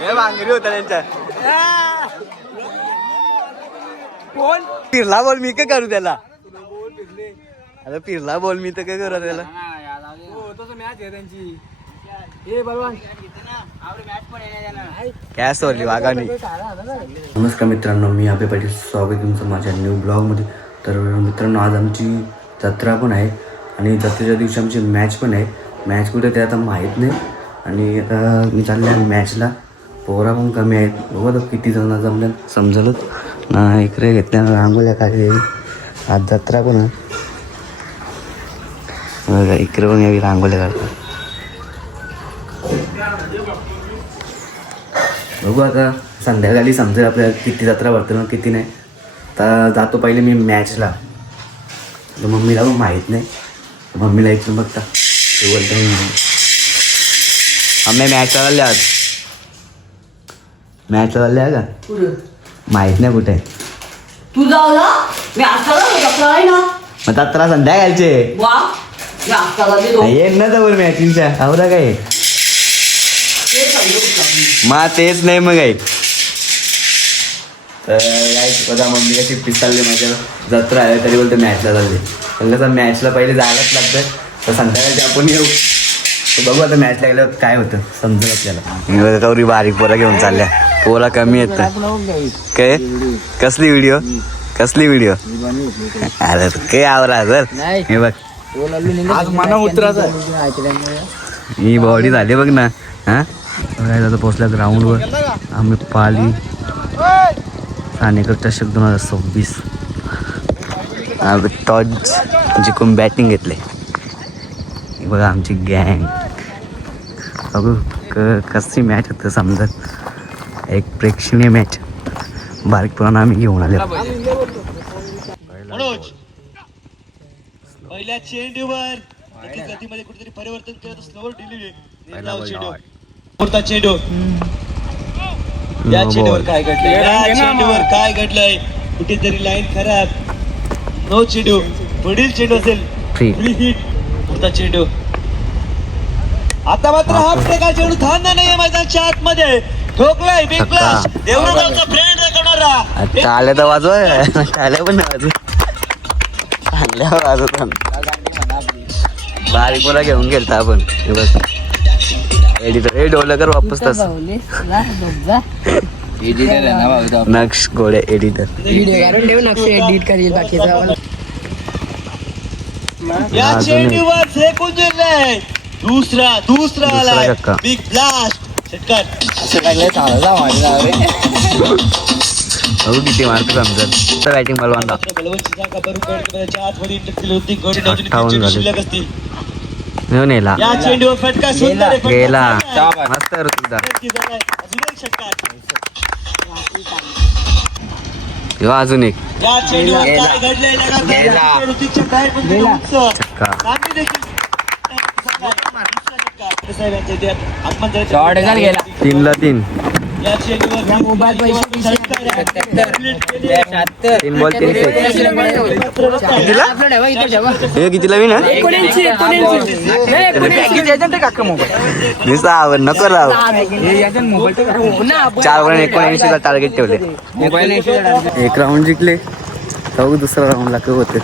हे भांगरी होता त्यांच्या कोण फिरला बोल मी काय करू त्याला अरे फिरला बोल मी तर काय करू त्याला मॅच आहे त्यांची काय सोडली वाघानी. नमस्कार मित्रांनो, मी अभय पाटील, स्वागत तुमचं माझ्या न्यू ब्लॉगमध्ये. तर मित्रांनो, आज आमची जत्रा पण आहे आणि जत्रेच्या दिवशी आमची मॅच पण आहे. मॅच कुठे ते आता माहीत नाही आणि आता मी चालले आहे मॅचला. पोरा पण कमी आहेत, बघू आता किती जण जमल्या समजलंच ना. इकडे घेतल्या रांगोळ्या काय आज जत्रा पण आहे बघा, इकडे पण यावी रांगोळ्या काढतात. बघू आता संध्याकाळी समजेल आपल्याला किती जत्रा भरते ना किती नाही. आता जातो पहिले मी मॅचला. मम्मीला पण माहीत नाही, मम्मीला इकडून बघता ते बोलता आम्ही मॅचला चालले आज. मॅचला चालले आहे का माहीत नाही कुठे. तू जाऊ मग जत्रा संध्याकाळचे येत ना तर मॅचिंगच्या आवडा काय मा तेच नाही मग आहे. तर बघा मम्मी कशी पिसालले माझ्या जत्रा आहे तरी बोलते मॅचला चालले. पण कसं मॅचला पहिले जायलाच लागतं. तर संध्याकाळी आपण येऊ तर बघू आता मॅचला गेल्यावर काय होतं समजेल आपल्याला. गौरी बारीक पोरा घेऊन चालल्या, पोरा कमी येत काय. कसली व्हिडिओ अरे काय आवरा सर हे बघ ही बॉडी झाली बघ ना. हा आता पोचल्या ग्राउंडवर आम्ही. पाली ठाणेकर चषक 2026 टॉस जिंकून बॅटिंग घेतले. बघा आमची गँग. बघू कशी मॅच होतं समजा. एक प्रेक्षणीय मॅच बारीक पुराणा आम्ही घेऊन आले. पहिल्या चेंडूवर गतीमध्ये कुठेतरी परिवर्तन केलं तर स्लोवर डिलिव्हरी. चेंडू या चेंडूवर काय घडलंय, या चेंडूवर काय घडलंय, कुठेतरी लाईन खराब. नो चेंडू, पुढील चेंडू असेल फ्री हिट. पुढचा चेंडू आता मात्र हा प्रकार चेंडू थांबणार नाहीये मैदानाच्या आतमध्ये. ठोकलाय बिग ब्लास्ट देवरावचा फ्रेंड दाखवणारा. आले तर वाजवाय आले पण वाजव चांगल्या वाजवत बारीक मला घेऊन गेलता आपण. एडिटर हे डोलकर वापस तस नक्ष गोळे एडिटर एडिट करील बाकीचा. या चेंडूवर फेकून दिलाय. दुसरा आलाय बिग ब्लास्ट. षटकार बघू किती मार्क समजत. बॅटिंग बलवान घेऊन येला या चेंडूवर फटका सुंदर गेला मस्त तुझा. अजून एक या चेंडूवर काय घडलंय लगातार 3-3. या चेंडूवर मोबाईल 3 बॉल 3 हे कितीला विन नको राव. 4-79 टार्गेट ठेवले. एक राऊंड जिंकले जाऊ दुसरा राऊंडला काय होते.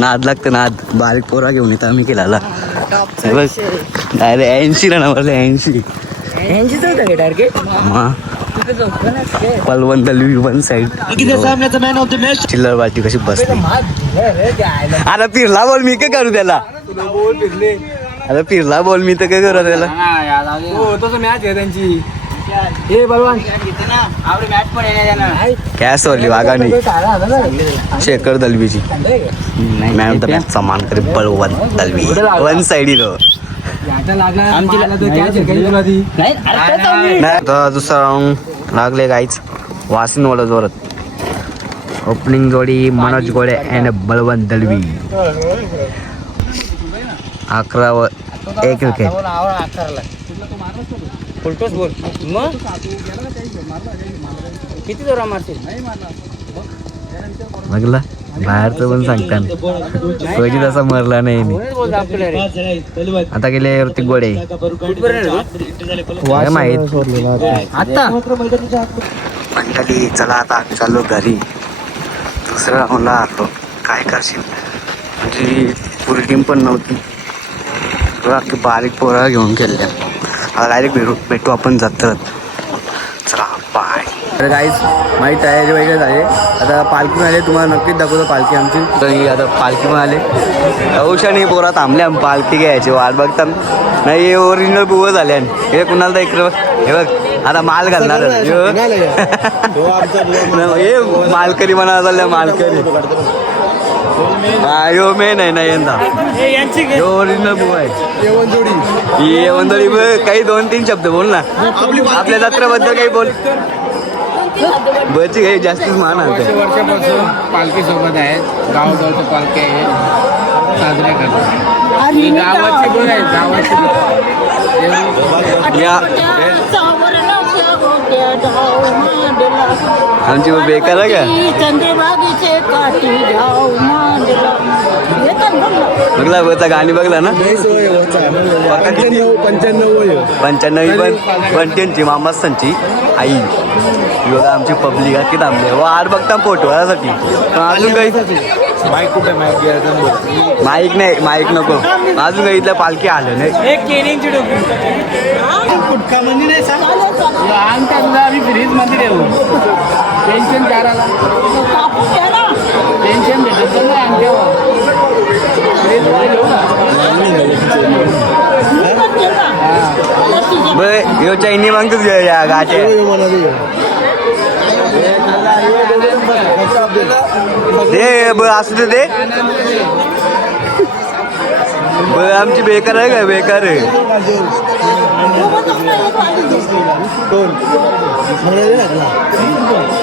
नाद लागतं नाद. बारीक पोरा घेऊन येतो आम्ही केला. अरे 80 रनावरले 80 पलवण दलवी वन साइड. चिल्लर बाजी कशी बसली. अरे फिरला बोल मी काय करू त्याला. अरे फिरला बोल मी तर काय करू त्याला. मॅच आहे त्यांची काय सोडली वाघानी. शेखर दलवीची मॅन द मॅच समान करे Balwant Dalvi one side hero. दुसरा राऊंड लागले गाईच वासिन वाला जोरात. ओपनिंग जोडी मनोज गोळे अँड बळवंत दलवी. 11 एक विकेट. किती जोरा मारतील लागला बाहेरचं पण सांगताना पहिली तसा मरला नाही मी. आता गेले ऋतिक गोडे काय माहित आता मंडळी. चला आता आम्ही चाललो घरी. दुसऱ्या राऊंडला आलो. काय करशील म्हणजे पुरी टीम पण नव्हती. बारीक पोरा घेऊन खेळल्या. आता डायरेक्ट भेटू आपण जत्रात. चला बाय. तर काहीच माझी तयारी वगैरे झाली. आता पालखी आले तुम्हाला नक्कीच दाखवतो पालखी आमची. तर आता पालखी पण आले. औषणी पोरा थांबल्या पालखी घ्यायची वाट बघतात. नाही हे ओरिजिनल बुवं झाले. हे कुणाला तर इकडं हे बघ आता माल घालणार. हे मालकरी म्हणा चालल्या मालकरी. हा यो मेन आहे ना यंदा. ओरिजिनल बुवा आहे ही येवंदोडी. काही 2-3 शब्द बोल ना आपल्या जत्रेबद्दल. काही बोल बची काही जास्तीच मान आहे. वर्षापासून पालखी सोबत आहेत. गावगावची पालखी आहे साजऱ्या करतात. गावाची बोल आहे गावाची. आमची बेकार आहे का बघला बघता गाणी बघला ना. 95 पण त्यांची मामासांची आई बघा आमची पब्लिक की थांबले वाट बघता फोटो यासाठी. अजून काही माईक नाही माईक नको. अजून काही इथल्या पालखी आलं नाही. आम्ही फ्रीज मध्ये देऊ पेन्शन करायला पेन्शन भेटत नाही आमच्यावर. यो चैनी मागतोच या गाठे. दे असू दे दे. आमची बेकार आहे का बेकार आहे.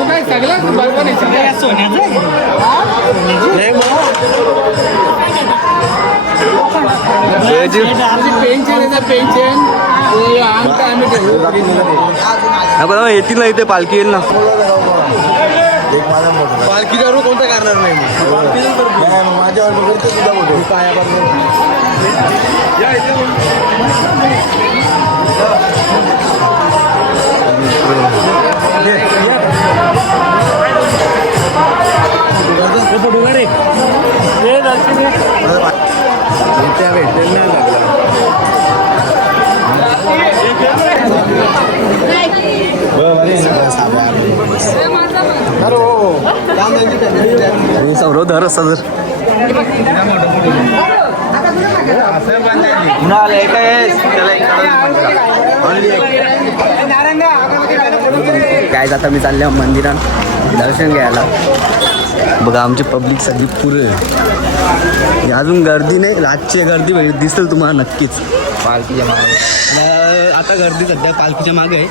काय सगळं बरोबर आहे. पेन्शन पेन्शन येतील ना इथे पालखी येईल ना. पालखीचा रूप कोणता करणार नाही माझ्यावर सौरव धर असता जर काय आता मी चालले मंदिरात दर्शन घ्यायला. बघा आमची पब्लिक सगळी पुरे. अजून गर्दी नाही. रातची गर्दी दिसेल तुम्हाला नक्कीच पालखीच्या मागे. आता गर्दी सध्या पालखीच्या मागे आहे.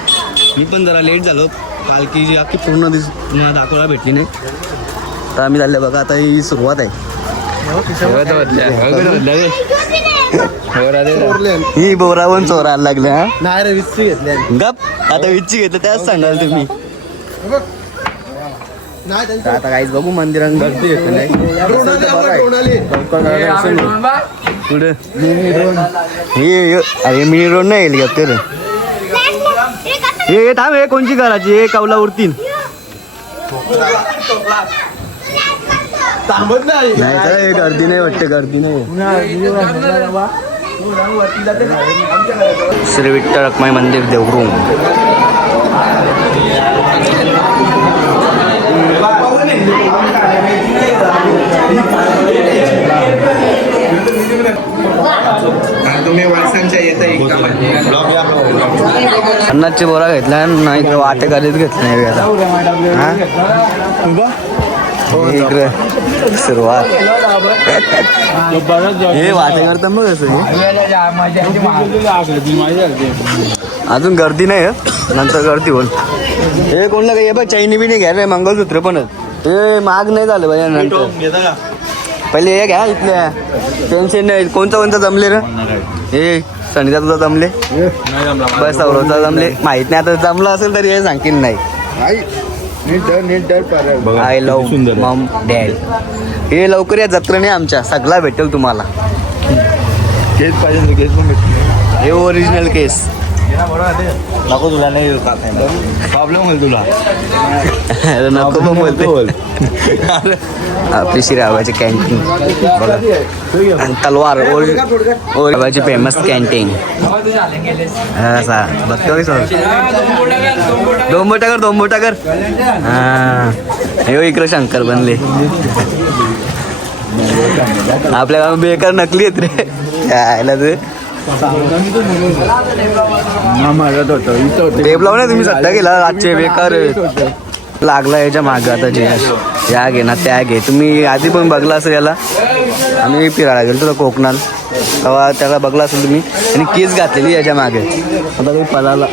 मी पण जरा लेट झालो. पालखी अख्खी पूर्ण तुम्हाला दाखवायला भेटली नाही. तर आम्ही चालले बघा आता ही सुरुवात आहे. ही बोरावून चोरायला लागले. हा नाही रे विस्सी घेतल्या गप आता विच्ची घेतलं त्याच सांगाल तुम्ही. आता काहीच बघू मंदिरात गर्दी येत नाही. पुढे हे अरे मिनी रोड नाही येईल का तर हे थांब. हे कोणची करायची हे कवला उरतील थांबत नाही. नाही गर्दी नाही वाटते गर्दी नाही. श्री विठ्ठल रखमाई मंदिर देवरुंग. अन्नाची बोरा घेतला नाही इकडे वाटे कधीच घेतला नाही इकडे सुरुवात. हे वाटे करता मग असं अजून गर्दी नाही. नंतर गर्दी होईल. हे कोणला काही बघ चैनी बी नाही घ्या रे. मंगळसूत्र पण हे महाग नाही झालं पाहिजे. नंतर पहिले हे घ्या इथल्या टेन्शन नाही. कोणता जमले रे हे सनीचा तुझा जमले बस सौरवचा जमले माहित नाही. आता जमलं असेल तरी हे सांगतील नाही. I love Maugham dad. हे लवकर या जत्रेने आमच्या सगळा भेटेल तुम्हाला. केस पाहिजे केस पण भेटतो. हे ओरिजिनल केस. नको तुला नाही प्रॉब्लेम होईल तुला. नको पण बोलते. आपली शिराबाची कॅन्टीन बघा. तलवार ओरिजिनल फेमस कॅन्टीन. बघतो दोन बोटा कर. हे इकडं शंकर बनले. आपल्या गावात बेकार नकली आहेत रे. यायला ते टेप लावून तुम्ही सध्या गेला आजचे बेकार लागला याच्या मागं. आता जे या घे ना त्या घे. तुम्ही आधी पण बघला असेल याला. आम्ही फिरायला गेलो तुला कोकणात तेव्हा त्याला बघला असेल तुम्ही. आणि केस घातलेली याच्या मागे. आता तुम्ही पळाला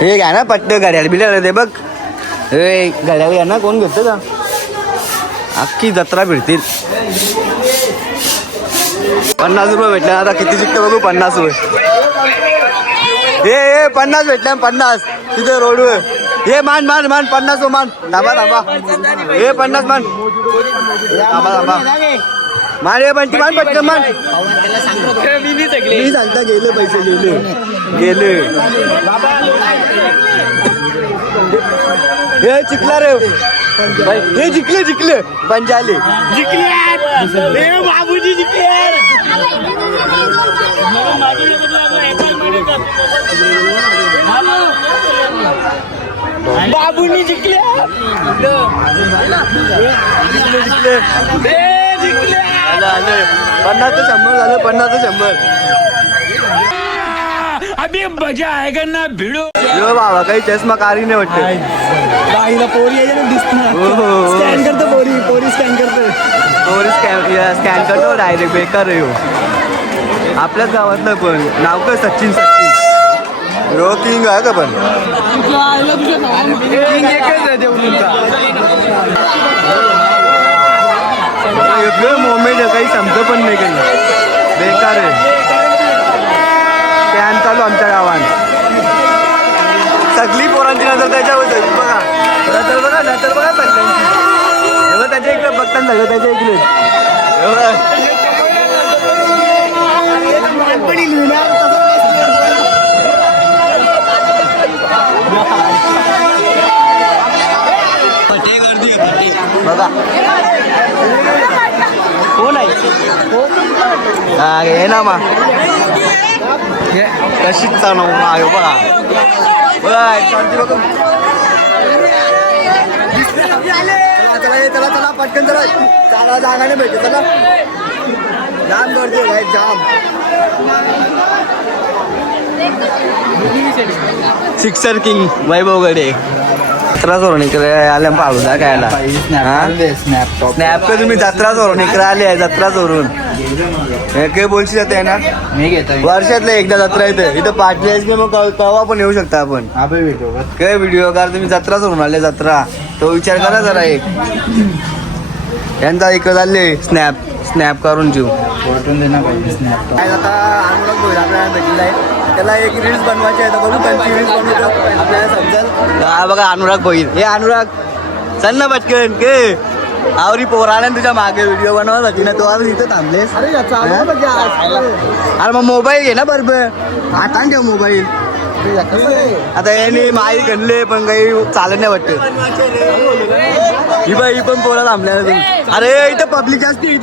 हे घ्या ना पट्ट घड्याळ बिड्याळ ते बघ. हे घड्याळ घ्या ना. कोण घेतं का अख्खी जत्रा फिरतील. 50 रुपये भेटले. आता किती शिकतो बघू. 50 रुपये. हे 50 भेटले. 50 तिथे रोडवर. हे मान 50 हो मान. थांबा हे 50 मान. थांबा मान. हे पण ती मान पटकन मान. मी सांगता गेले पैसे गेले. हे चिकला रे. हे जिंकले पंजाले जिंकले. बाबूजी जिंकले. बाबूनी जिंकले. जिंकले 50 ते 100 झालं. 50 ते 100. अभी मजा आएगा ना भिडो. यो बाबा काही चष्मा कारी नाही वाटत. पोरी स्कॅन करतो. पोरी स्कॅन करतो डायरेक्ट. बेकार आहे हो. आपल्याच गावातलं पण नाव काय सचिन. रो किंग आहे का पण. मोमेंट काही समजत पण नाही काही. बेकार आहे. स्कॅन चालू आमच्या गावात. सगळी पोरांची नजर त्याच्यावर बघा. नंतर बघा सगळ्यांची. एवढं त्याच्या इकडे बघताना झालं. त्याच्या इकडे बघा कोण आहे. हा हे ना मा कशीच चालू बघा. चला पटकन चला जागा नाही भेटते. चला जाम गर्दी आहे जाम. सिक्सर किंग वैभव गडे. जत्रा सोडून इकडे आल्या पाळू दा खायला. स्नॅप का तुम्ही जत्रा सोडून इकडे आले. जत्रा सोडून काही बोलशी जाते ना. मी घेतो वर्षातलं एकदा जत्रा इथं पार्टी आहे की मग कवा पण येऊ शकता आपण. काय व्हिडिओ कार तुम्ही जत्रा सोडून आले. जत्रा तो विचार करा जरा. एक यांचा इकडे चालले स्नॅप करून जीव. आता अनुराग भोईर आपल्याला भेटलेला आहे. त्याला एक रील्स बनवायची आहे. तर बघू त्यांची रील्स बनवतो आपल्याला समजेल. हा बघा अनुराग भोईर. हे अनुराग चल ना पटकन. के आवरी पोराला तुझ्या मागे व्हिडिओ बनवत ना. तो आज इथं थांबलेस. अरे मग मोबाईल घे ना बरोबर. हातान ठेव मोबाईल. आता याने माई गणले पण काही चालत नाही वाटत. ही पण पोरा थांबल्या. अरे इथं पब्लिक जास्ती.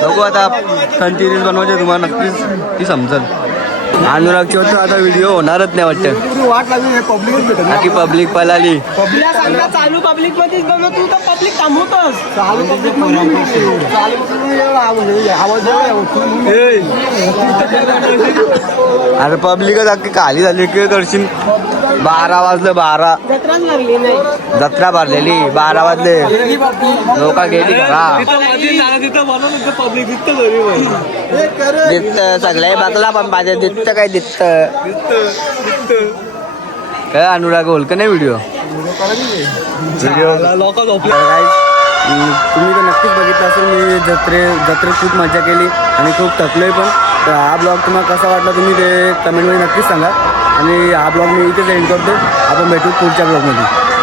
बघू आता कंटिन्यूस बनवायचे तुम्हाला नक्कीच ती समजल. अनुरागची वाटतं आता व्हिडिओ होणारच नाही वाटतं. वाट लागली पब्लिक पळाली. चालू पब्लिक मध्ये तू तर पब्लिक थांबवतोस. अरे पब्लिकच अख्खी खाली झाली. काय करशील. 12 वाजले. 12 जत्रा भरलेली. 12 वाजले. लोक गेली घरा. दिसत सगळे बघला पण माझ्या दिसत काय दिसत काय. अनुराग होल का नाही व्हिडिओ. तुम्ही तर नक्कीच बघितलं असेल. मी जत्रेत खूप मजा केली आणि खूप थकलोय पण. तर हा ब्लॉग तुम्हाला कसा वाटला तुम्ही ते कमेंटमध्ये नक्कीच सांगा. आणि हा ब्लॉग मी इथेच एंड करतो. आपण भेटू पुढच्या ब्लॉगमध्ये.